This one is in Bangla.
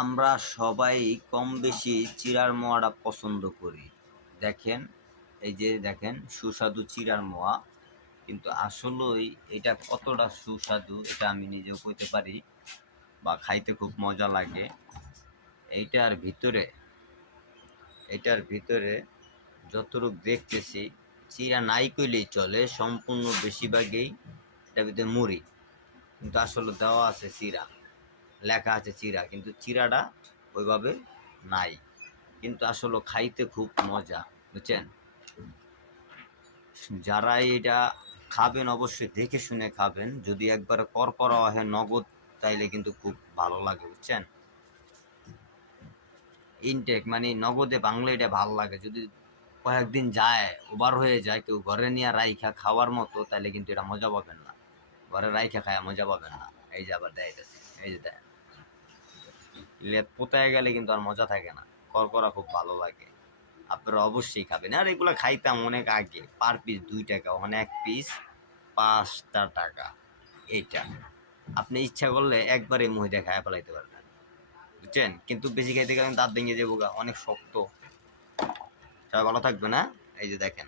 আমরা সবাই কম বেশি চিরার মোয়াটা পছন্দ করি। দেখেন, এই যে দেখেন, সুস্বাদু চিরার মোয়া। কিন্তু আসলেই এটা কতটা সুস্বাদু, এটা আমি নিজেও কইতে পারি বা খাইতে খুব মজা লাগে। এইটার ভিতরে এটার ভিতরে যতটুক দেখতেছি চিরা নাই কইলেই চলে, সম্পূর্ণ বেশিরভাগই এটার ভিতরে মুড়ি। কিন্তু আসলে দেওয়া আছে চিরা লেখা আছে চিরা কিন্তু চিরাটা ওইভাবে নাই। কিন্তু আসলে খাইতে খুব মজা, বুঝছেন? যারা এটা খাবেন, অবশ্যই দেখে শুনে খাবেন। যদি একবার কর করা হয়, নগদ, তাইলে কিন্তু খুব ভালো লাগে, বুঝছেন? ইনটেক মানে নগদে বাংলা এটা ভালো লাগে। যদি কয়েকদিন যায় ওভার হয়ে যায়, কেউ ঘরে নিয়ে রাইখা খাওয়ার মতো তাহলে কিন্তু এটা মজা পাবেন না। ঘরে রাইখা খায় মজা পাবেন না। এই যে আবার দেয় এই যে দেয় লেপ পোতায় গেলে কিন্তু আর মজা থাকে না। করকরা খুব ভালো লাগে। আপনারা অবশ্যই খাবেন। আর এগুলো খাইতাম অনেক আগে। পার পিস দুই টাকা মানে এক পিস পাঁচটা টাকা। এইটা। আপনি ইচ্ছা করলে একবারে মহিদা খায় ফেলাইতে পারবেন। বুঝছেন? কিন্তু বেশি খাইতে গেলে দাঁত ভেঙে যাব গা, অনেক শক্ত। সবাই ভালো থাকবে না এই যে দেখেন।